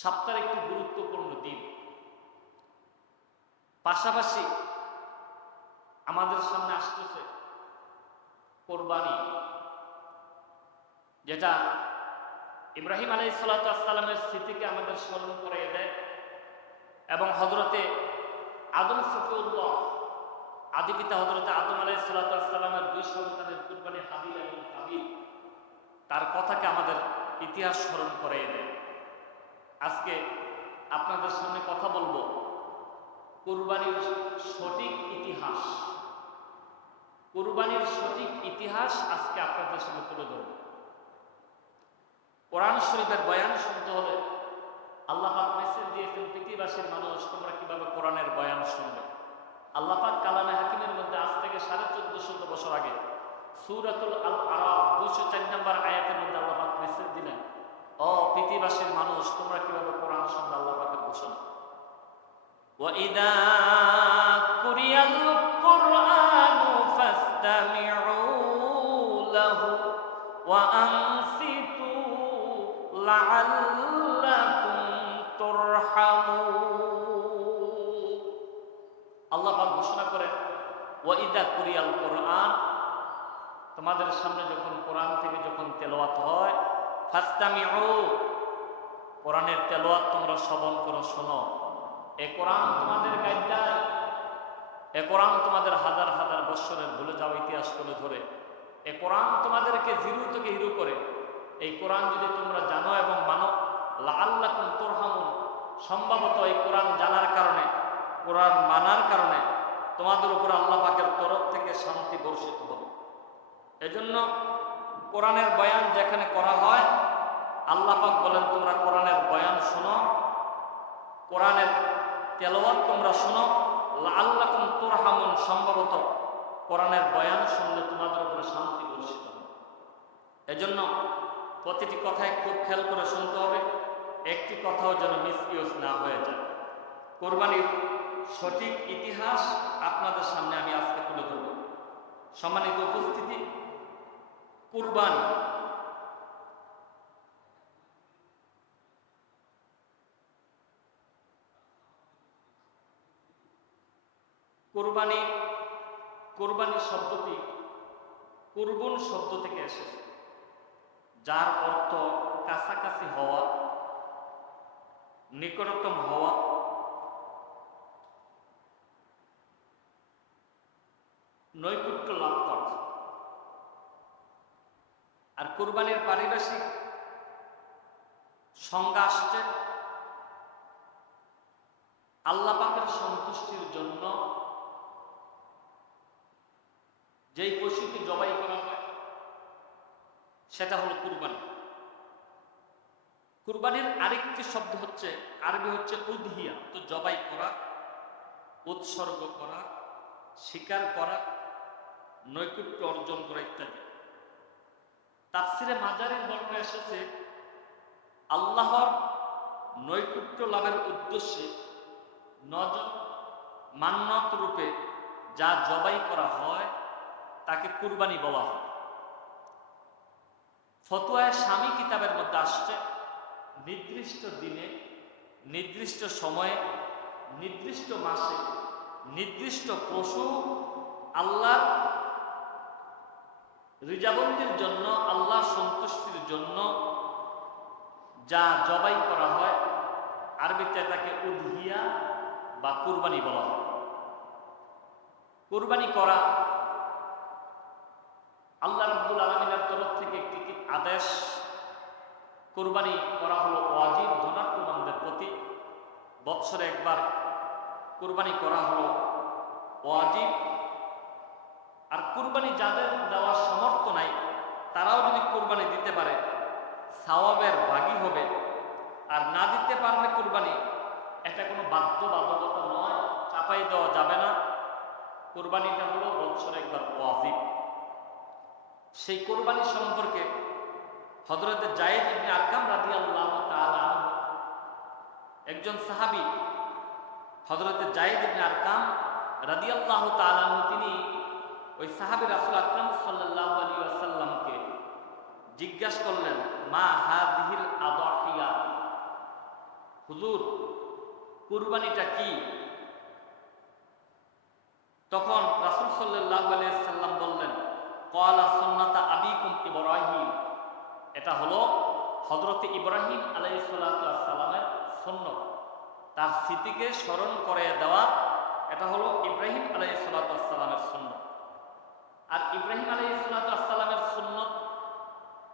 সপ্তাহের একটি গুরুত্বপূর্ণ দিন। পাশাপাশি আমাদের সামনে আসতেছে কোরবানি, যেটা ইব্রাহিম আলাই সালাতামের স্মৃতিকে আমাদের স্মরণ করে দেয় এবং হজরতে আদম ফকিউল্লাহ আদি পিতা হজরতে আদম আলাই সালাতামের দুই সন্তানের কুরবানি হাবিল এবং হাবিল তার কথাকে আমাদের ইতিহাস স্মরণ করে দেয়। আজকে আপনাদের সামনে কথা বলব কুরবানির সঠিক ইতিহাস। কুরবানির সঠিক ইতিহাস আজকে আপনাদের সামনে তুলে ধরব। কোরআন শরীফের বয়ান শুনতে হলে আল্লাহ পাক মেসেজ দিয়েছেন পৃথিবীবাসীর মানুষ, তোমরা কীভাবে কোরআনের বয়ান শুনবে? আল্লাহ পাক কালামে হাকিমের মধ্যে আজ থেকে সাড়ে চোদ্দশো বছর আগে সুরাতুল আল আরব দুইশো চার নম্বর আয়াতের মধ্যে আল্লাহ পাক মেসেজ দিলেন ও পৃথিবীবাসীর মানুষ তোমরা কিভাবে কোরআন শুনবে আল্লাহ পাকের ঘোষণা وإذا قرئ القرآن فاستمعوا له وأنصتوا لعلكم ترحمون আল্লাহ পাক ঘোষণা করেন ওয়াইদা কুরিয়াল কোরআন তোমাদের সামনে যখন কোরআন থেকে যখন তেলাওয়াত হয় ফাস্তামিউ। কোরআনের তেলাওয়াত তোমরা শ্রবণ করো, শোনো। এ কোরআন তোমাদের গাইডায় এ কোরআন তোমাদের হাজার হাজার বৎসরের ভুলে যাওয়া ইতিহাস তুলে ধরে। এ কোরআন তোমাদেরকে জিরু থেকে হিরু করে। এই কোরআন যদি তোমরা জানো এবং মানো লাল্লাকুম তোরহামুন। সম্ভবত এই কোরআন জানার কারণে, কোরআন মানার কারণে তোমাদের উপর আল্লাহ পাকের তরফ থেকে শান্তি বর্ষিত হবে। এজন্য কোরআনের বয়ান যেখানে করা হয়, আল্লাহ পাক বলেন, তোমরা কোরআনের বয়ান শোনো, কোরআনের তেলাওয়াত তোমরা শোনো আল্লাহ তোরহামুন সম্ভবত কোরআনের বয়ান শুনলে তোমাদের উপরে শান্তি বর্ষিত হবে। এজন্য প্রতিটি কথায় খুব খেয়াল করে শুনতে হবে, একটি কথাও যেন মিসইউজ না হয়ে যায়। কোরবানির সঠিক ইতিহাস আপনাদের সামনে আমি আজকে তুলে ধরব। সম্মানিত উপস্থিতি কুরবানি। কোরবানি কোরবানি শব্দটি কুরবুন শব্দ থেকে এসেছে, যার অর্থ কাছাকাছি হওয়া, নিকটতম হওয়া। নৈপুণ্য লাভ করা। আর কোরবানির পারিভাষিক সংজ্ঞা আসছে আল্লাহ পাকের সন্তুষ্টির জন্য যেই পশুকে জবাই করা হয়, সেটা হলো কুরবানি। কুরবানির আরেকটি শব্দ হচ্ছে, আরবি হচ্ছে উদহিয়া। তো জবাই করা, উৎসর্গ করা স্বীকার করা, নৈকুট্য অর্জন করা ইত্যাদি। তাফসিরে মাজারের বর্ণনা এসেছে, আল্লাহর নৈকুট্য লাভের উদ্দেশ্যে নজর মান্নত রূপে যা জবাই করা হয়, তাকে কুরবানি বলা হয়। ফতোয়ায় স্বামী কিতাবের মধ্যে আসছে, নির্দিষ্ট দিনে, নির্দিষ্ট সময়ে, নির্দিষ্ট মাসে, নির্দিষ্ট পশু আল্লাহ রিজাবন্দির জন্য, আল্লাহ সন্তুষ্টির জন্য যা জবাই করা হয়, আরবিতে তাকে উদ্হিয়া বা কুরবানি বলা হয়। কুরবানি করা আল্লাহ রব্বুল আলমিনের তরফ থেকে একটি আদেশ, কোরবানি করা হলো ওয়াজিব ধনাত্মবানদের প্রতি। বৎসরে একবার কোরবানি করা হলো ওয়াজিব আর কুরবানি যাদের দেওয়ার সমর্থ নাই, তারাও যদি কোরবানি দিতে পারে, সাওয়াবের ভাগী হবে। আর না দিতে পারলে কোরবানি, এটা কোনো বাধ্যবাধকতা নয়, চাপাই দেওয়া যাবে না। কোরবানিটা হলো বৎসরে একবার ওয়াজিব। সেই কোরবানি সম্পর্কে হজরতে জায়েদ ইবনে আরকাম তাআলা আনহু, একজন সাহাবী হজরতে জায়েদ ইবনে আরকাম তাআলা আনহু, তিনি ওই সাহাবী রাসূল আকরাম ওয়াসাল্লামকে জিজ্ঞাসা করলেন, মা হাদিহিল আদাহিয়া? হুজুর, কুরবানিটা কি? তখন রাসুল সাল্লাহ সাল্লাম বললেন কলা সন্নাতা আবিকুম ইব্রাহিম। এটা হলো হজরত ইব্রাহিম আলাই আলাইসাল্লামের সন্ন তার স্মৃতিকে স্মরণ করে দেওয়া, এটা হলো ইব্রাহিম আলাই আলাইসাল্লামের সন্ন আর ইব্রাহিম আলাইসাল্লামের সুন্নত,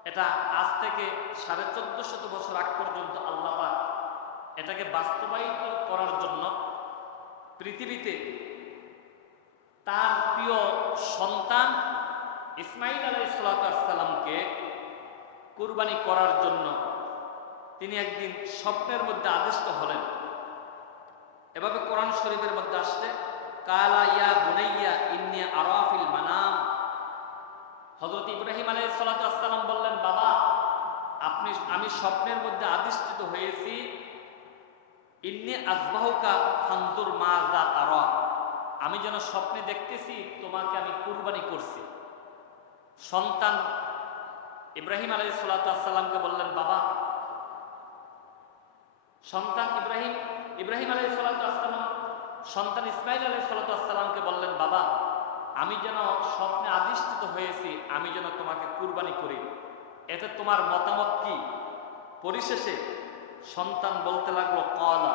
এটা আজ থেকে সাড়ে চোদ্দ শত বছর আগ পর্যন্ত আল্লাহ এটাকে বাস্তবায়িত করার জন্য পৃথিবীতে তার প্রিয় সন্তান ইসমাইল আলাইসালামকে কুরবানি করার জন্য তিনি একদিন স্বপ্নের মধ্যে আদিষ্ট হলেন। এভাবে কোরআন শরীফের মধ্যে আসলে বললেন, বাবা, আপনি, আমি স্বপ্নের মধ্যে আদিষ্ঠিত হয়েছি। ইন্নি আজবাহুকা মা যা আমি যেন স্বপ্নে দেখতেছি, তোমাকে আমি কুরবানি করছি। সন্তান ইব্রাহিম আলাই সাল্লাতামকে বললেন, বাবা, সন্তান ইব্রাহিম ইব্রাহিম আলাই সাল্লাতাম সন্তান ইসমাইল আলাই সাল্লাতামকে বললেন, বাবা, আমি যেন স্বপ্নে আদিষ্ঠিত হয়েছি, আমি যেন তোমাকে কুরবানি করি। এতে তোমার মতামত কি? পরিশেষে সন্তান বলতে লাগল, কলা,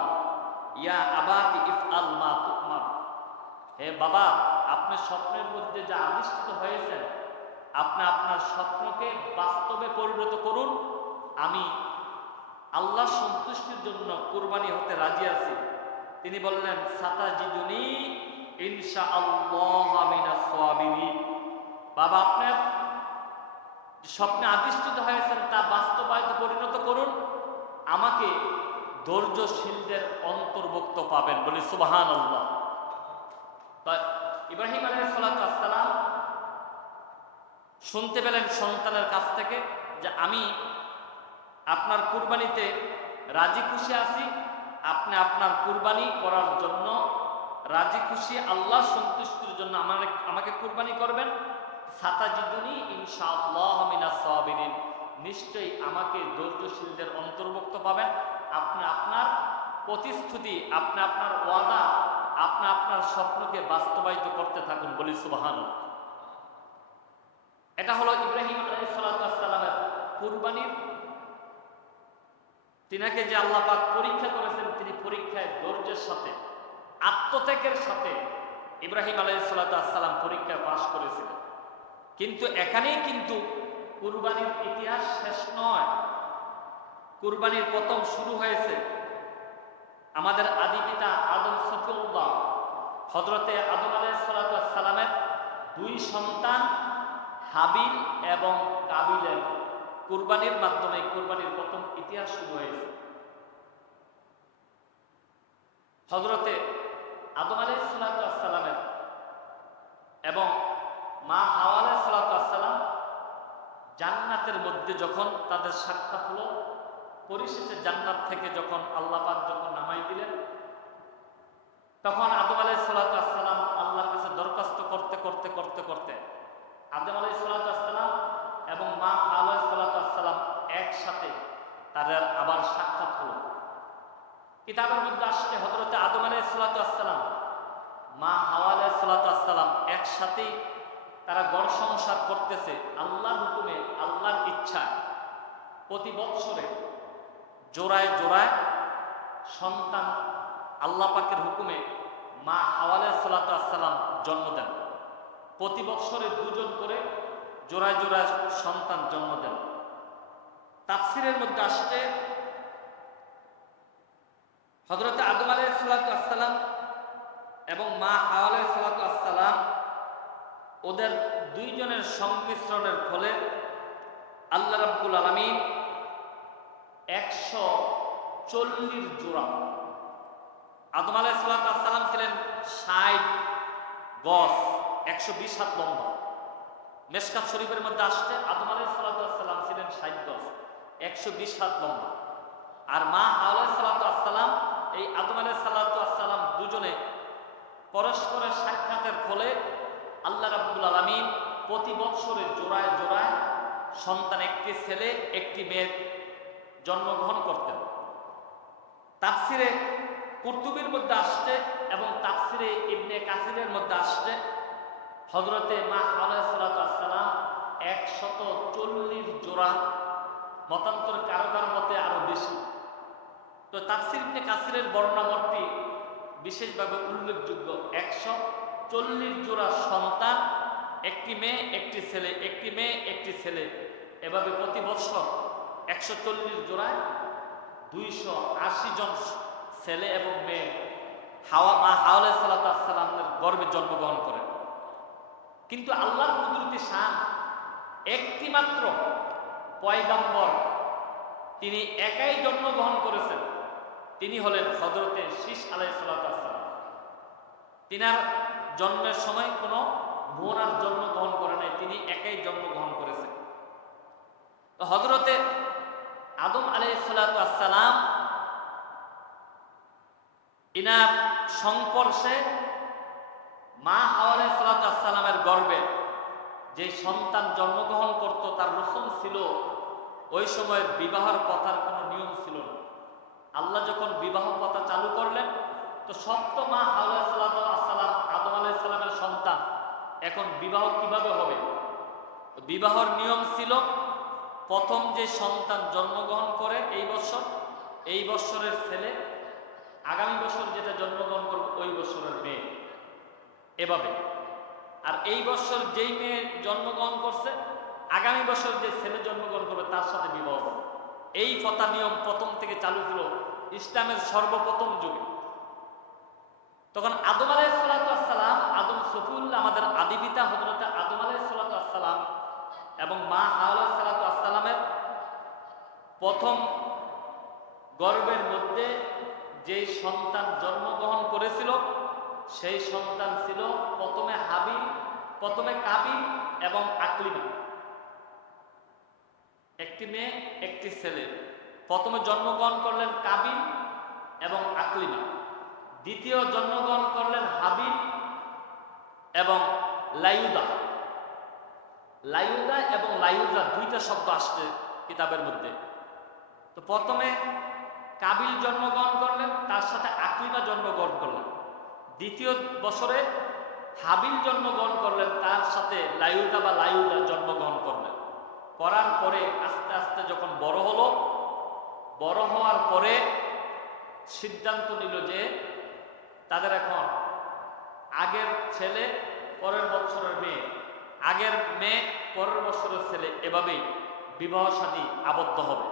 ইয়া আবাতি ইফ আল মা তুকমা হে বাবা, আপনি স্বপ্নের মধ্যে যা আবিষ্কৃত হয়েছেন, আপনি আপনার স্বপ্নকে বাস্তবে পরিণত করুন। আমি আল্লাহ সন্তুষ্টির জন্য কোরবানি হতে রাজি আছি। তিনি বললেন সাতা জিদুনি ইনশা আল্লাহ বাবা, আপনার স্বপ্নে আদিষ্ঠিত হয়েছেন তা বাস্তবায়িত পরিণত করুন। আমাকে ধৈর্যশীলদের অন্তর্ভুক্ত পাবেন বলি সুবাহান আল্লাহ ইব্রাহিম আলহাম শুনতে পেলেন সন্তানের কাছ থেকে যে আমি আপনার কুরবানিতে রাজি খুশি আছি আপনি আপনার কুরবানি করার জন্য রাজি খুশি, আল্লাহ সন্তুষ্টির জন্য আমার আমাকে কুরবানি করবেন? সাতাজিদুনি ইনশাআল্লাহ মিনা সাবিরিন। নিশ্চয়ই আমাকে ধৈর্যশীলদের অন্তর্ভুক্ত পাবেন। আপনি আপনার প্রতিশ্রুতি, আপনি আপনার ওয়াদা, আপনি আপনার স্বপ্নকে বাস্তবায়িত করতে থাকুন বলি সুবাহান এটা হলো ইব্রাহিম আলাইসালামের কুরবানির তিনাকে যে আল্লাহ পাক পরীক্ষা করেছেন, তিনি পরীক্ষায় ধৈর্যের সাথে, আত্মত্যাগের সাথে ইব্রাহিম আলাইসাল্লাম পরীক্ষায় পাশ করেছিলেন। কিন্তু এখানেই কিন্তু কুরবানির ইতিহাস শেষ নয়। কুরবানির প্রথম শুরু হয়েছে আমাদের আদি পিতা আদম সফিউল্লাহ। হজরতে আদম আলাইসালামের দুই সন্তান হাবিল এবং কাবিলের কুরবানির মাধ্যমে, কুরবানির প্রথম ইতিহাস শুরু হয়েছে। হজরতে আদম আলাইসালামের এবং মা হাওয়া আলাইসালাম জান্নাতের মধ্যে যখন তাদের সাক্ষাৎ হলো, পরিশেষে জান্নাত থেকে যখন আল্লাহ পাক যখন নামাই দিলেন, তখন আদম আলাই সালাতাম আল্লাহর কাছে দরখাস্ত করতে করতে করতে করতে আদম আলাই সালাতাম এবং মা আলাই সালাতাম একসাথে তাদের আবার সাক্ষাৎ হলো। কিতাবের মধ্যে আসছে হজরতে আদম আলাই মা হাওয়া আলাই একসাথেই তারা গড় সংসার করতেছে আল্লাহর হুকুমে, আল্লাহর ইচ্ছায়। প্রতি বৎসরে জোড়ায় জোড়ায় সন্তান আল্লাহ পাকের হুকুমে মা হাওয়ালে সালাতাম জন্ম দেন। প্রতি বৎসরে দুজন করে জোড়ায় জোড়ায় সন্তান জন্ম দেন। তাফসিরের মধ্যে আসছে হজরত আদম আলাই সালাতাম এবং মা হাওয়ালে সালাতাম ওদের দুইজনের সংমিশ্রণের ফলে আল্লাহ রাব্বুল আলমিন একশো চল্লিশ জোড়া আদম আলাহ সাল্লাম ছিলেন ষাট গজ, একশো বিশ হাত লম্বা। মেসকাত শরীফের মধ্যে আসছে, আদম আলাহ সাল্লাম ছিলেন ষাট একশো বিশ হাত লম্বা। আর মা আলাহ সাল্লাম এই আদম আলাহ সাল্লাম দুজনে পরস্পরের সাক্ষাতের ফলে আল্লাহ রাব্বুল আলমিন প্রতি বৎসরে জোড়ায় জোড়ায় সন্তান একটি ছেলে, একটি মেয়ের জন্মগ্রহণ করতেন। তাফসিরে কুর্তুবির মধ্যে আসছে এবং তাফসিরে ইবনে কাসিরের মধ্যে আসছে। হজরতে মা আলাইসালাম একশত চল্লিশ জোড়া মতান্তর কারও কারও মতে আরও বেশি। তো তাফসির ইবনে কাসিরের বর্ণামতটি বিশেষভাবে উল্লেখযোগ্য। একশো চল্লিশ জোড়া সন্তান, একটি মেয়ে, একটি ছেলে, একটি মেয়ে, একটি ছেলে। এভাবে প্রতি বছর একশো চল্লিশ জোড়ায় দুইশো আশি জন ছেলে এবং মেয়ে হাওয়া মা হাওলা সালাতামের গর্বে জন্মগ্রহণ করেন। কিন্তু আল্লাহর কুদরতি শান একটি মাত্র পয়গাম্বর। তিনি একাই জন্মগ্রহণ করেছেন। তিনি হলেন হজরতে শীষ আলাই সালাতাম তিনার জন্মের সময় কোনো বোনার জন্মগ্রহণ করে নাই, তিনি একাই জন্মগ্রহণ করেছেন। হজরতে আদম আলাই সালাতাম ইনার সংস্পর্শে মা হাওয়ালাই সালাতামের গর্বে যে সন্তান জন্মগ্রহণ করত, তার রসুম ছিল, ওই সময়ের বিবাহের কথার কোনো নিয়ম ছিল না। আল্লাহ যখন বিবাহ কথা চালু করলেন, তো সপ্ত মা হাওলাই সালাম, আদম আলাইসালামের সন্তান, এখন বিবাহ কীভাবে হবে? বিবাহর নিয়ম ছিল, প্রথম যে সন্তান জন্মগ্রহণ করে এই বছর, এই বছরের ছেলে, আগামী বছর যেটা জন্মগ্রহণ করবে, ওই বছরের মেয়ে। এভাবে। আর এই বছর যেই মেয়ে জন্মগ্রহণ করছে, আগামী বছর যে ছেলে জন্মগ্রহণ করবে, তার সাথে বিবাহ হবে। এই কথা নিয়ম প্রথম থেকে চালু ছিল ইসলামের সর্বপ্রথম যুগে। তখন আদম আলাই সালাতাম আদম সফিউল্লাহ, আমাদের আদিপিতা হজরত আদম আলাই সালাতাম এবং মা আল্লাহ সালাতামের প্রথম গর্বের মধ্যে যেই সন্তান জন্মগ্রহণ করেছিল সেই সন্তান ছিল প্রথমে হাবিল প্রথমে কাবিল এবং আকলিমা। একটি মেয়ে, একটি ছেলে। প্রথমে জন্মগ্রহণ করলেন কাবিল এবং আকলিমা। দ্বিতীয় জন্মগ্রহণ করলেন হাবিল এবং লাইউদা লাইউদা এবং লাইউদা দুইটা শব্দ আসছে কিতাবের মধ্যে। তো প্রথমে কাবিল জন্মগ্রহণ করলেন, তার সাথে আকলিমা জন্মগ্রহণ করলেন। দ্বিতীয় বছরে হাবিল জন্মগ্রহণ করলেন, তার সাথে লাইউদা বা লাইউদা জন্মগ্রহণ করলেন। করার পরে আস্তে আস্তে যখন বড় হলো, বড় হওয়ার পরে সিদ্ধান্ত নিল যে তাদের এখন আগের ছেলে, পরের বছরের মেয়ে। আগের মেয়ে, পরের বছরের ছেলে, এভাবেই বিবাহ সাদী আবদ্ধ হবে।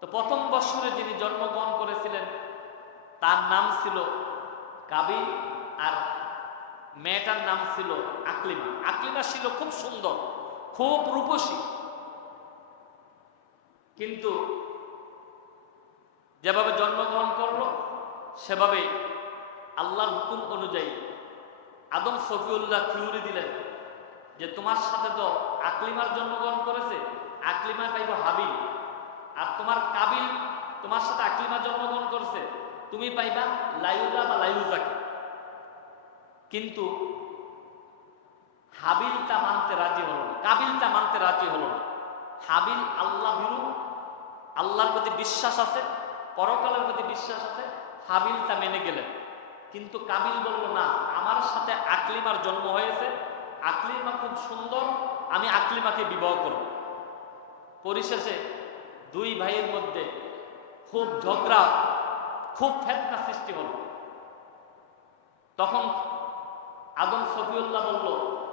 তো প্রথম বছরে যিনি জন্মগ্রহণ করেছিলেন, তার নাম ছিল কাবিল আর মেয়েটার নাম ছিল আকলিমা। আকলিমা ছিল খুব সুন্দর, খুব রূপসী। কিন্তু যেভাবে জন্মগ্রহণ করল, সেভাবে আল্লাহর হুকুম অনুযায়ী আদম সফিউল্লাহ থিউরি দিলেন যে তোমার সাথে তো আকলিমার জন্মগ্রহণ করেছে, আকলিমা পাইব হাবিল। আর তোমার কাবিল তোমার সাথে আকলিমা জন্মগ্রহণ করছে তুমি পাইবা লাইউজা বা লাইউজাকে কিন্তু হাবিল তা মানতে রাজি হলো না। কাবিল তা মানতে রাজি হলো না। হাবিল আল্লাহ ভীরু, আল্লাহর প্রতি বিশ্বাস আছে, পরকালের প্রতি বিশ্বাস আছে, হাবিল তা মেনে গেলেন। কিন্তু কাবিল বলল, না, আমার সাথে আকলিমার জন্ম হয়েছে। আকলিমা খুব সুন্দর, আমি আকলিমাকে বিবাহ করব। পরিশেষে দুই ভাইয়ের মধ্যে খুব ঝগড়া খুব ফেতনা সৃষ্টি হল। তখন আদম সফিউল্লাহ বলল,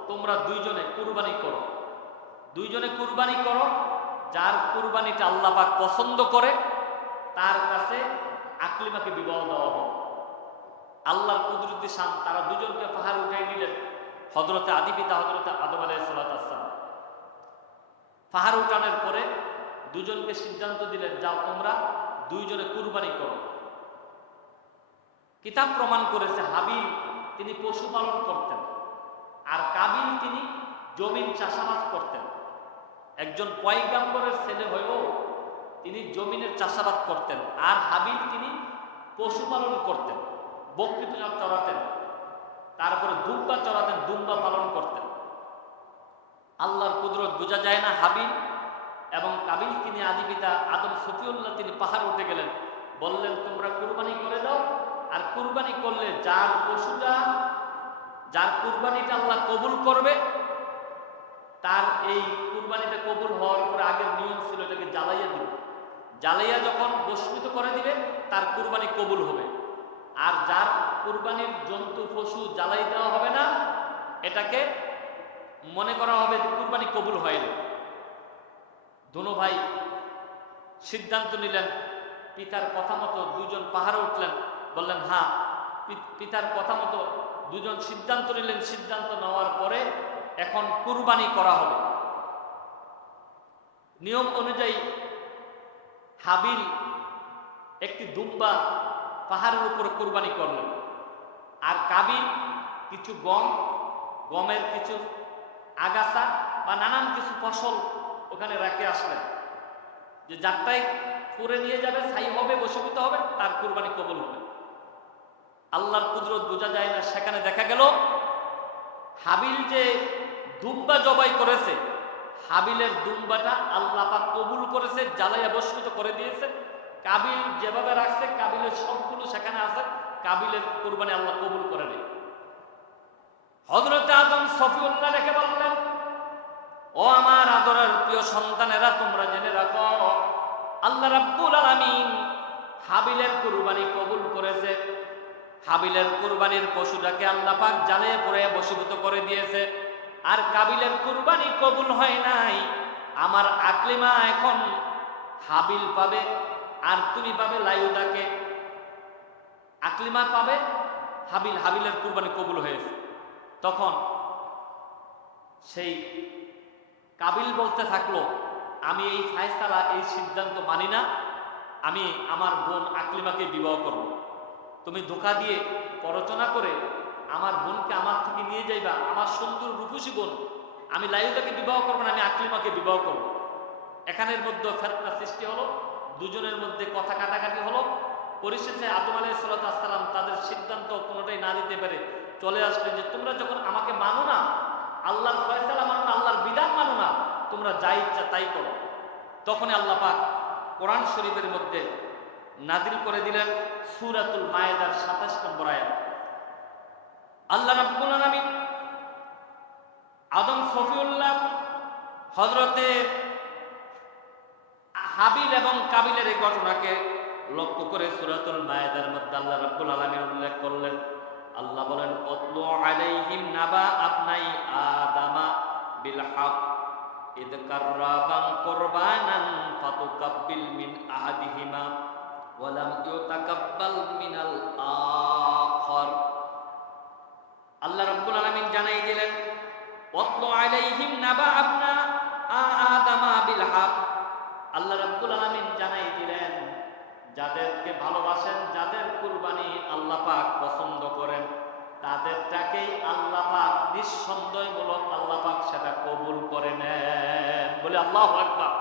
তোমরা দুইজনে কুরবানি করো। দুইজনে কুরবানি করো, যার কুরবানিটা আল্লাহ পাক পছন্দ করে, তার কাছে আকলিমাকে বিবাহ দেওয়া হবে আল্লাহর কুদরতি শান, তারা দুজনকে পাহাড় উঠাই নিলেন হজরতে আদিপিতা হজরতে আদম আলাইসালাম পাহাড় উঠানোর পরে দুজনকে সিদ্ধান্ত দিলেন, যাও তোমরা দুইজনে কুরবানি করো। কিতাব প্রমাণ করেছে হাবিল তিনি পশুপালন করতেন। আর কাবিল তিনি জমিন চাষাবাদ করতেন। একজন পয়গাম্বরের ছেলে হয়েও তিনি জমিনের চাষাবাদ করতেন। আর হাবিল তিনি পশুপালন করতেন বকৃত চড়াতেন, তারপরে দুম্বা চড়াতেন, দুম্বা পালন করতেন। আল্লাহর কুদরত বোঝা যায় না হাবিল এবং কাবিল তিনি আদিপিতা আদম সফিউল্লাহ তিনি পাহাড় উঠে গেলেন। বললেন, তোমরা কুরবানি করে দাও আর কুরবানি করলে যার পশুটা, যার কুরবানিটা আল্লাহ কবুল করবে, তার এই কুরবানিটা কবুল হওয়ার পরে আগের নিয়ম ছিল এটাকে জ্বালাইয়া দিবে। জ্বালাইয়া যখন বস্মিত করে দিবে, তার কুরবানি কবুল হবে। আর যার কুরবানির জন্তু, পশু জ্বালাই দেওয়া হবে না, এটাকে মনে করা হবে কুরবানি কবুল হয়নি। দোনো ভাই সিদ্ধান্ত নিলেন, পিতার কথা মতো দুজন পাহাড়ে উঠলেন। বললেন পি- পিতার কথা মতো দুজন সিদ্ধান্ত নিলেন। সিদ্ধান্ত নেওয়ার পরে এখন কুরবানি করা হবে। নিয়ম অনুযায়ী হাবিল একটি দুম্বা পাহাড়ের উপর কুরবানি করলেন। আর কাবিল কিছু গম, গমের কিছু আগাছা বা নানান কিছু ফসল ওখানে রেখে আসলেন। যে যারটাই করে নিয়ে যাবে ছাই হবে, বসীভূত হবে, তার কুরবানি কবল হবে। আল্লাহর কুদরত বোঝা যায় না, সেখানে দেখা গেল হাবিল যে দুম্বা জবাই করেছে, হাবিলের দুম্বাটা আল্লাহ পাক কবুল করেছে, জ্বালাইয়া বস্তুত করে দিয়েছে। কাবিল যেভাবে রাখছে, কাবিলের সবগুলো সেখানে আছে, কাবিলের কোরবানি আল্লাহ কবুল করে নেই হজরত আদম সফিউল্লাহ রেখে বললেন, ও আমার আদরের প্রিয় সন্তানেরা, তোমরা জেনে রাখো, আল্লাহ রাব্বুল আলামিন হাবিলের কুরবানি কবুল করেছে। হাবিলের কুরবানির পশুটাকে আল্লাহ পাক জালে পরে বশীভূত করে দিয়েছে। আর কাবিলের কুরবানি কবুল হয় নাই। আমার আকলিমা এখন হাবিল পাবে, আর তুমি পাবে লাইউদাকে আকলিমা পাবে, হাবিল, হাবিলের কুরবানি কবুল হয়েছে। তখন সেই কাবিল বলতে থাকল, আমি এই ফায়সালা, এই সিদ্ধান্ত মানি না। আমি আমার বোন আকলিমাকে বিবাহ করব। তুমি ধোকা দিয়ে পরচনা করে আমার বোনকে আমার থেকে নিয়ে যাইবা, আমার সুন্দর রূপসী বোন। আমি লাইউটাকে বিবাহ করব না, আমি আকলিমাকে বিবাহ করব। এখানের মধ্যে ফেতনা সৃষ্টি হলো, দুজনের মধ্যে কথা কাটাকাটি হলো। পরিশেষে আদম আলাই সালাম তাদের সিদ্ধান্ত কোনোটাই না দিতে পারে চলে আসলেন যে, তোমরা যখন আমাকে মানো না, আল্লাহর ফয়সালা মানো না, আল্লাহর বিধান মানো না, তোমরা যা ইচ্ছা তাই করো। তখনই আল্লাহ পাক কোরআন শরীফের মধ্যে নাজিল করে দিলেন। সুরাতুল মায়েদার সাতাশ নম্বর আয়াত। আল্লাহ রাব্বুল আলামিন আদম সফিউল্লাহ হজরতে হাবিল এবং কাবিলের এই ঘটনাকে লক্ষ্য করে সুরাতুল মায়েদার মধ্যে আল্লাহ রাব্বুল আলামিন উল্লেখ করলেন। আল্লাহ বলেন, অতলু আলাইহিম নাবা আপনাই আদামা বিল হক ইদ কাররাবান কুরবানান ফাতুকাব্বিল মিন আহাদিহিমা। ওয়ালাম ইউতাকাব্বাল মিনাল আখর। আল্লাহ রাব্বুল আলামিন জানাই দিলেন অতলু আলাইহিম নাবা আপনা আদামা বিল হক। আল্লাহ রাব্বুল আলামিন জানাই দিলেন, যাদেরকে ভালোবাসেন, যাদের কুরবানি আল্লাহ পাক পছন্দ করেন, তাদেরটাকেই আল্লাহ পাক নিঃসন্দেহমূলক আল্লাহ পাক সেটা কবুল করে নেন। বলে আল্লাহ আকবার।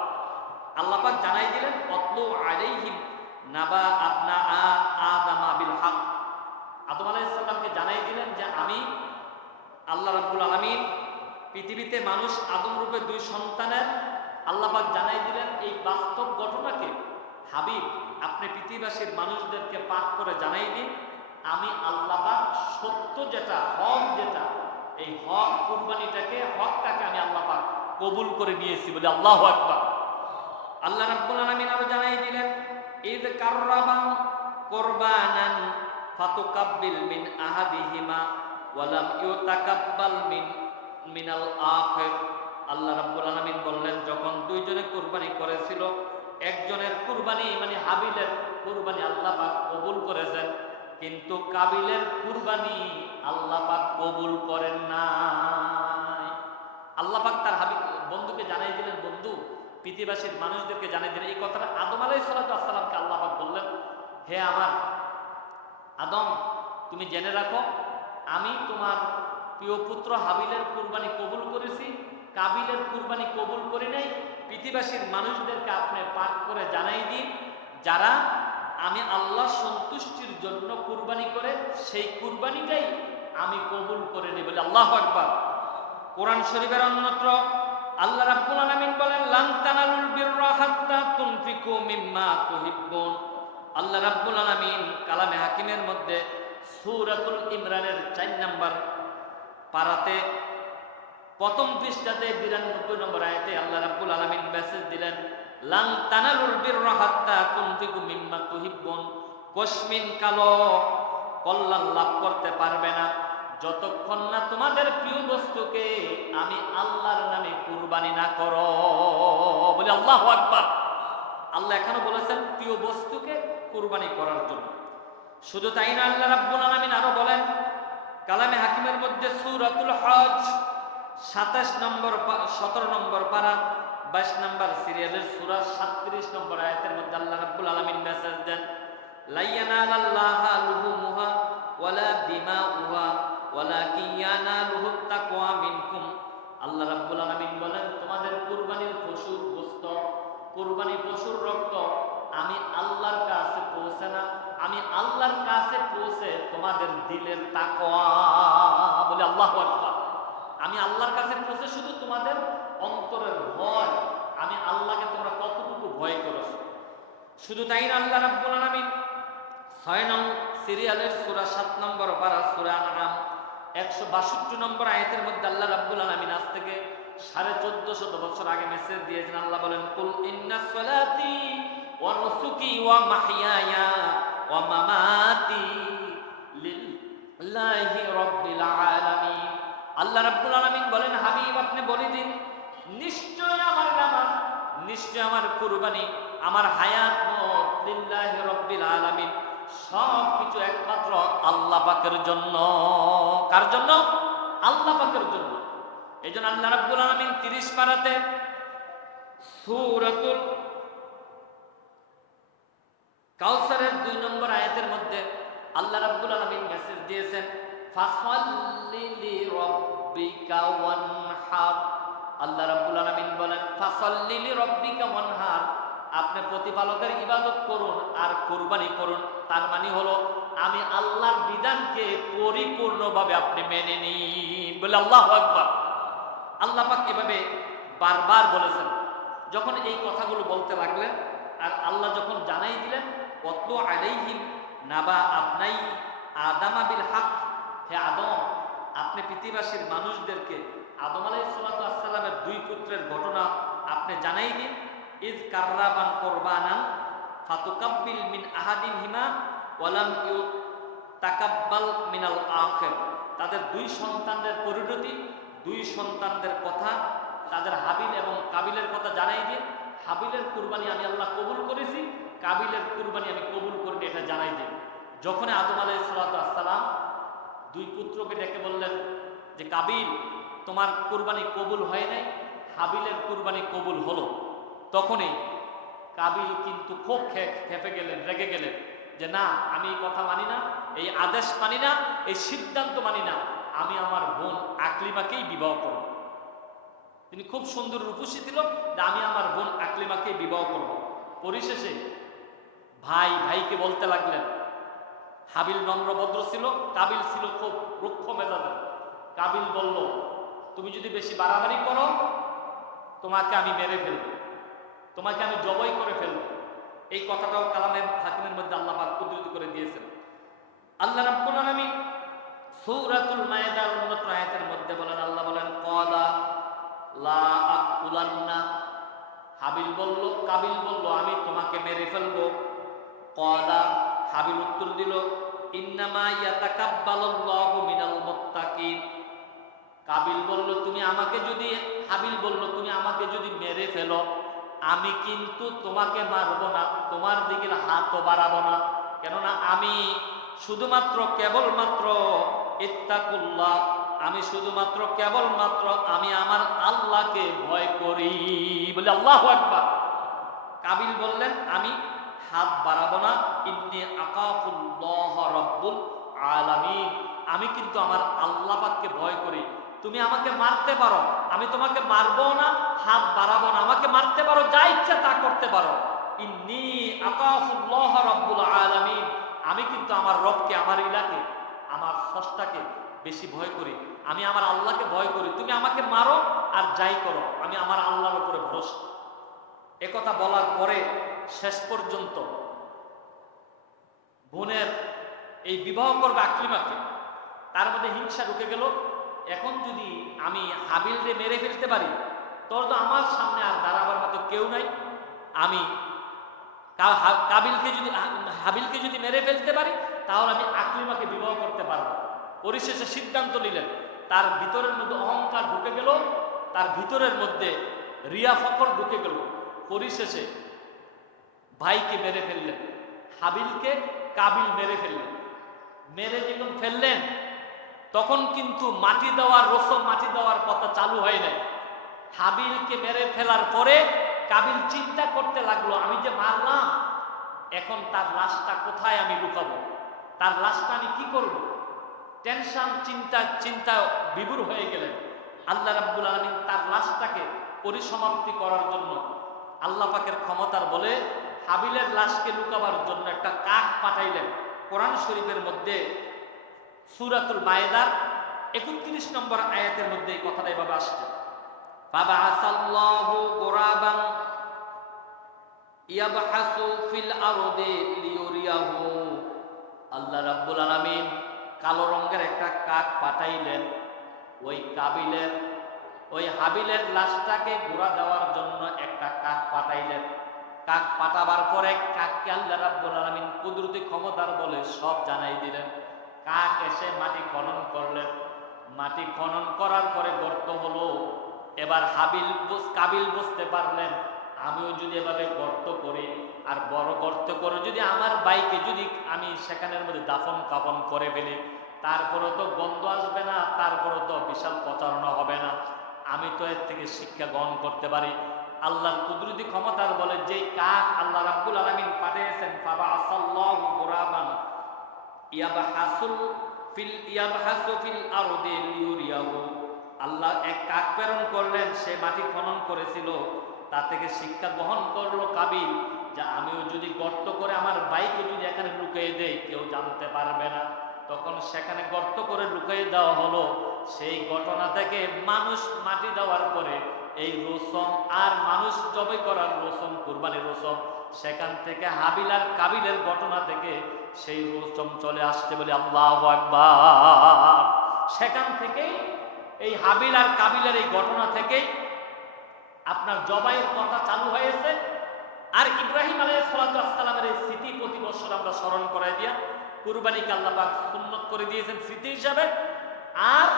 আল্লাহ পাক জানাই দিলেন অতলু আলাইহিম নাবা আপনা আদামা বিল হক। আদম আলাইহিস সালামকে জানাই দিলেন যে আমি আল্লাহ রাব্বুল আলামিন পৃথিবীতে মানুষ আদম রূপে দুই সন্তানের আল্লাহ পাক জানাই দিলেন এই বাস্তব ঘটনাকে। হাবিব, আপনি পৃথিবীবাসীর মানুষদেরকে পাক করে জানাই দিন, আমি আল্লাহ পাক সত্য যেটা, হক যেটা, এই হক কুরবানিটাকে, হকটাকে আমি আল্লাহ পাক কবুল করে নিয়েছি বলে আল্লাহ আকবার। আল্লাহ রাব্বুল আলামিন আরও জানাই দিলেন ঈদ কাররাবা কুরবানান ফাতুকাব্বিল মিন আহাদিহিমা ওয়ালাম ইউতাকাব্বাল মিন মিনাল আখির আল্লাহ রাব্বুল আলামিন বললেন, যখন দুইজনে কুরবানি করেছিল, একজনের কুরবানি মানে হাবিলের কুরবানি আল্লাহ পাক কবুল করেছেন, কিন্তু কাবিলের কুরবানি আল্লাহ পাক কবুল করেন না আল্লাহ পাক তার হাবিব বন্ধুকে জানাই দিলেন, বন্ধু পৃথিবীবাসীর মানুষদেরকে জানাই দিলেন, এই কথাটা আদম আলাই সালাতামকে আল্লাহ বললেন, হে আমার আদম, তুমি জেনে রাখো, আমি তোমার প্রিয় পুত্র হাবিলের কুরবানি কবুল করেছি, কাবিলের কুরবানি কবুল করি নাই, পৃথিবীবাসীর মানুষদেরকে আপনি পাক করে জানাই দিন, যারা আমি আল্লাহ সন্তুষ্টির জন্য কুরবানি করে, সেই কুরবানিটাই আমি কবুল করে নিই বলে আল্লাহ আকবার। কোরআন শরীফের অন্যত্র আল্লাহ রাব্বুল আলামিন বলেন লান তানালুল বিররা হাত্তা তুনফিকু মিম্মা তুহিব্বুন। আল্লাহ রাব্বুল আলামিন কালামে হাকিমের মধ্যে সূরাতুল ইমরানের চার নাম্বার পারাতে প্রথম পৃষ্ঠাতে বিরানব্বই নম্বর আয়াতে আল্লাহ রাব্বুল আলামিন মেসেজ দিলেন, লান তানালুল বিররা হাত্তা তুনফিকু মিম্মা তুহিব্বুন। কশমিন কালো কল্যাণ লাভ করতে পারবে না। যতক্ষণ না তোমাদের প্রিয় বস্তুকে আমি আল্লাহর নামে কুরবানি না করো, বলে আল্লাহ আকবার। আল্লাহ এখানে বলেছেন প্রিয় বস্তুকে কুরবানি করার জন্য। শুধু তাই না, আল্লাহ রাব্বুল আলামিন আরও বলেন, কালামে হাকিমের মধ্যে সূরাতুল হজ, সাতাশ নম্বর সতেরো নম্বর পারা, বাইশ নম্বর সিরিয়ালের সূরা, সাতত্রিশ নম্বর আয়াতের মধ্যে আল্লাহ রাব্বুল আলামিন মেসেজ দেন লাইয়ানাল আল্লাহা লুহুমুহা আল্লাহ রাব্বুল আলামিন বলেন, তোমাদের কুরবানির পশুর গোস্ত কুরবানি পশুর রক্ত আমি আল্লাহর কাছে পৌঁছে না। আমি আল্লাহর কাছে পৌঁছে তোমাদের দিলের তাকওয়া। বলে আল্লাহ আকবার। আমি আল্লাহর কাছে পৌঁছে শুধু তোমাদের অন্তরের ভয়। আমি আল্লাহকে তোমরা কতটুকু ভয় করেছ? শুধু তাই না, আল্লাহ রাব্বুল আলামিন ছয় নং সিরিয়ালের সূরা সাত নম্বর পারা সূরা আনআম একশো বাষট্টি নম্বর আয়াতের মধ্যে আল্লাহ রাব্বুল আলামিন আজ থেকে সাড়ে চোদ্দ শত বছর আগে মেসেজ দিয়েছেন। আল্লাহ বলেন, কুল ইন্না সলাতি ওয়া নুসুকি ওয়া মাহইয়ায়া ওয়া মামাতি লিল্লাহি রাব্বিল আলামিন। আল্লাহ রাব্বুল আলামিন বলেন, হাবিব, আপনি বলে দিন, নিশ্চয় আমার নামাজ, নিশ্চয় আমার কুরবানি, আমার হায়াত মত লিল্লাহি রাব্বিল আলামিন। সব কিছু একমাত্র আল্লাহ পাকের জন্য। কার জন্য? আল্লাহ পাকের জন্য। এই জন্য আল্লাহ রাব্বুল আলামিন 30 পারাতে সূরাতুল কাউসারের দুই নম্বর আয়াতের মধ্যে আল্লাহ রাব্বুল আলামিন মেসেজ দিয়েছেন, ফাসাল্লি লিরাব্বিকা ওয়ানহার। আল্লাহ রাব্বুল আলামিন বলেন, ফাসাল্লি লিরাব্বিকা ওয়ানহার। আপনি প্রতিপালকের ইবাদত করুন আর কোরবানি করুন, তার মানে হলো আমি আল্লাহর বিধানকে পরিপূর্ণভাবে আপনি মেনে নিন বলে আল্লাহ আকবার। আল্লাহ পাক এভাবে বারবার বলেছেন, যখন এই কথাগুলো বলতে লাগলেন আর আল্লাহ যখন জানাই দিলেন কত আলাইহিম নাবা আপনাই আদামা বিল হক হে আদম, আপনি পৃথিবীবাসীর মানুষদেরকে আদম আলাইসালামের দুই পুত্রের ঘটনা আপনি জানাই দিন। ইজ কার্রাবান কোরবানান ফাতুকাব্বিল মিন আহাদিন ওয়ালাম ইউ তাকাব্বাল মিনাল আখের। তাদের দুই সন্তানদের পরিণতি, দুই সন্তানদের কথা, তাদের হাবিল এবং কাবিলের কথা জানাই দিন হাবিলের কুরবানি আমি আল্লাহ কবুল করেছি, কাবিলের কুরবানি আমি কবুল করিনি এটা জানাই দিন যখন আদম আলাই সালাম দুই পুত্রকে ডেকে বললেন যে, কাবিল, তোমার কুরবানি কবুল হয় নাই, হাবিলের কুরবানি কবুল হলো। তখনই কাবিল কিন্তু খুব খেপে গেলেন, রেগে গেলেন যে না, আমি কথা মানি না, এই আদেশ মানি না, এই সিদ্ধান্ত মানি না, আমি আমার বোন আকলিমাকেই বিবাহ করব। তিনি খুব সুন্দর রূপসী ছিল যে আমি আমার বোন আকলিমাকে বিবাহ করব। পরিশেষে ভাই ভাইকে বলতে লাগলেন, হাবিল নম্রভদ্র ছিল, কাবিল ছিল খুব রুক্ষ মেজাজের। কাবিল বলল, তুমি যদি বেশি বাড়াবাড়ি করো, তোমাকে আমি মেরে ফেলব। তোমাকে আমি জবই করে ফেলব। এই কথাটাও কালামের হাকিমের মধ্যে আল্লাহ পাক উদ্ধৃত করে দিয়েছেন। আল্লাহ রাব্বুল আলামিন সূরাতুল মায়েদার উন্নত আয়াতের মধ্যে বলেন, আল্লাহ বলেন ক্বালা লা আকুলান্না। হাবিল বলল, কাবিল বলল, আমি তোমাকে মেরে ফেলব। ক্বালা হাবিল উত্তর দিল, ইন্নামা ইয়াতাকাব্বালুল্লাহু মিনাল মুত্তাকিন। কাবিল বলল, তুমি আমাকে যদি, হাবিল বলল, তুমি আমাকে যদি মেরে ফেলো আমি কিন্তু তোমাকে মারব না, তোমার দিকে হাতও বাড়াবো না। কেননা আমি শুধুমাত্র কেবলমাত্র ইত্তাকুল্লাহ, আমি শুধুমাত্র কেবলমাত্র আমি আমার আল্লাহকে ভয় করি বলে আল্লাহ একবার কাবিল বললেন, আমি হাত বাড়াবো না, ইন্নি আকাফুল্লাহ রব্বুল আলামিন। আমি কিন্তু আমার আল্লাহ পাককে ভয় করি। তুমি আমাকে মারতে পারো। আমি তোমাকে মারবো না, হাত বাড়াবো না। আমাকে মারতে পারো, যা ইচ্ছা তা করতে পারো। ইন্নি আকাফুল্লাহ রব্বুল আলামিন। আমি কিন্তু আমার রবকে, আমার ইলাকে আমার সস্তাকে বেশি ভয় করি। আমি আমার আল্লাহকে ভয় করি। তুমি আমাকে মারো আর যাই করো। আমি আমার আল্লাহর উপরে ভরসা। একথা বলার পরে শেষ পর্যন্ত বোনের এই বিবাহ করবে আকলিমাকে তার মধ্যে হিংসা ঢুকে গেল। এখন যদি আমি হাবিলরে মেরে ফেলতে পারি, তোর তো আমার সামনে আর দাঁড়াবার মতো কেউ নাই। আমি কাবিলকে যদি হাবিলকে যদি মেরে ফেলতে পারি, তাহলে আমি আকলিমাকে বিবাহ করতে পারব। পরিশেষে সিদ্ধান্ত নিলেন, তার ভিতরের মধ্যে অহংকার ঢুকে গেল, তার ভিতরের মধ্যে রিয়া ফকর ঢুকে গেল। পরিশেষে ভাইকে মেরে ফেললেন, হাবিলকে কাবিল মেরে ফেললেন। মেরে যখন ফেললেন তখন কিন্তু মাটি দেওয়ার রসম মাটি দেওয়ার কথা চালু হয় নাই। হাবিলকে মেরে ফেলার পরে কাবিল চিন্তা করতে লাগল, আমি যে মারলাম, এখন তার লাশটা কোথায় আমি লুকাবো? তার লাশটা আমি কি করব? টেনশন, চিন্তা চিন্তা বিভুর হয়ে গেলেন। আল্লাহ রাব্বুল আলমিন তার লাশটাকে পরিসমাপ্তি করার জন্য আল্লাহ পাকের ক্ষমতার বলে হাবিলের লাশকে লুকাবার জন্য একটা কাক পাঠাইলেন। কোরআন শরীফের মধ্যে সুরাতুল মায়েদার একত্রিশ নম্বর আয়াতের মধ্যে এই কথাটা এভাবে আসছে। ফাবাআসাল্লাহু গুরাবান ইয়াবহাসু ফিল আরদি লিউরিয়াহু আল্লাহ রাব্বুল আলামিন কালো রঙের একটা কাক পাঠাইলেন। ওই কাবিলের, ওই হাবিলের লাশটাকে ঘোরা দেওয়ার জন্য একটা কাক পাঠাইলেন। কাক পাঠাবার পরে কাককে আল্লাহ রাব্বুল আলামিন কুদরতি ক্ষমতার বলে সব জানাই দিলেন। কাক এসে মাটি খনন করলেন মাটি খনন করার পরে গর্ত হলো, এবার হাবিল কাবিল বুঝতে পারলেন, আমিও যদি এভাবে গর্ত করি, আর বড় গর্ত করে যদি আমার বাইকে যদি আমি সেখানের মধ্যে দাফন কাফন করে ফেলি তারপরে তো গন্ধ আসবে না তারপরে তো বিশাল প্রচারণা হবে না। আমি তো এর থেকে শিক্ষা গ্রহণ করতে পারি। আল্লাহর কুদরতি ক্ষমতার বলে যে কাক আল্লাহ রাব্বুল আলামিন পাঠিয়েছেন বাবা আসাল্লাহু গুরাবান ফিল আল্লাহ এক কাক প্রেরণ করলেন, সে মাটি খনন করেছিল, তা থেকে শিক্ষা গ্রহণ করল কাবিল, যে আমিও যদি গর্ত করে আমার বাইকে যদি এখানে লুকিয়ে দেই, কেউ জানতে পারবে না। তখন সেখানে গর্ত করে লুকিয়ে দেওয়া হলো। সেই ঘটনা থেকে মানুষ মাটি দেওয়ার পরে এই রসম আর মানুষ জবে করার রসম, কুরবানির রসম, সেখান থেকে হাবিল আর কাবিলের ঘটনা থেকে সেই রসম চলে আসতে বলে, আল্লাহ আকবার। সেখান থেকেই এই হাবিল আর কাবিলের এই ঘটনা থেকেই আপনার জবাইয়ের কথা চালু হয়েছে। আর ইব্রাহিম আলাইসালামের এই স্মৃতি প্রতি বছর আমরা স্মরণ করাই দিয়া কুরবানিকে আল্লাপাক সুন্নত করে দিয়েছেন স্মৃতি হিসাবে। আর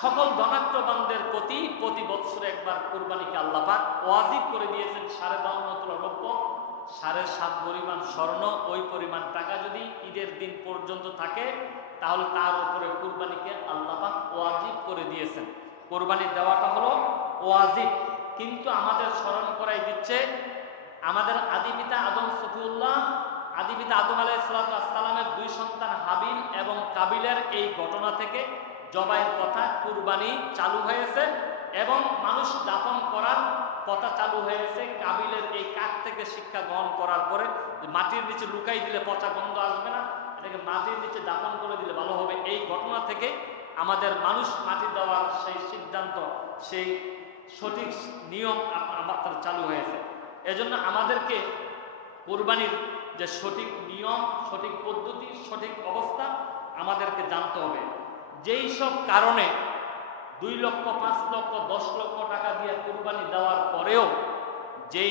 সকল ধনাত্মবানদের প্রতি প্রতি বছরে একবার কুরবানিকে আল্লাপাক ওয়াজিব করে দিয়েছেন সাড়ে বাউন্ন তোলা সাড়ে সাত পরিমাণ স্বর্ণ, ওই পরিমাণ টাকা যদি ঈদের দিন পর্যন্ত থাকে, তাহলে তার উপরে কুরবানিকে আল্লাপাক ওয়াজিব করে দিয়েছেন। কোরবানি দেওয়াটা হলো ওয়াজিব। কিন্তু আমাদের স্মরণ করাই দিচ্ছে, আমাদের আদি পিতা আদম সফিউল্লাহ, আদি পিতা আদম আলাইসালামের দুই সন্তান হাবিল এবং কাবিলের এই ঘটনা থেকে জবাইয়ের কথা কুরবানি চালু হয়েছে এবং মানুষ দাপন করার কথা চালু হয়েছে কাবিলের এই কাক থেকে শিক্ষা গ্রহণ করার পরে মাটির নিচে লুকাই দিলে পচা গন্ধ আসবে না, এটাকে মাটির নিচে দাফন করে দিলে ভালো হবে। এই ঘটনা থেকে আমাদের মানুষ মাটি দেওয়ার সেই সিদ্ধান্ত, সেই সঠিক নিয়ম আপ- আমাদের চালু হয়েছে। এজন্য আমাদেরকে কোরবানির যে সঠিক নিয়ম, সঠিক পদ্ধতি, সঠিক অবস্থা আমাদেরকে জানতে হবে। যেই সব কারণে দুই লক্ষ পাঁচ লক্ষ দশ লক্ষ টাকা দিয়ে কোরবানি দেওয়ার পরেও যেই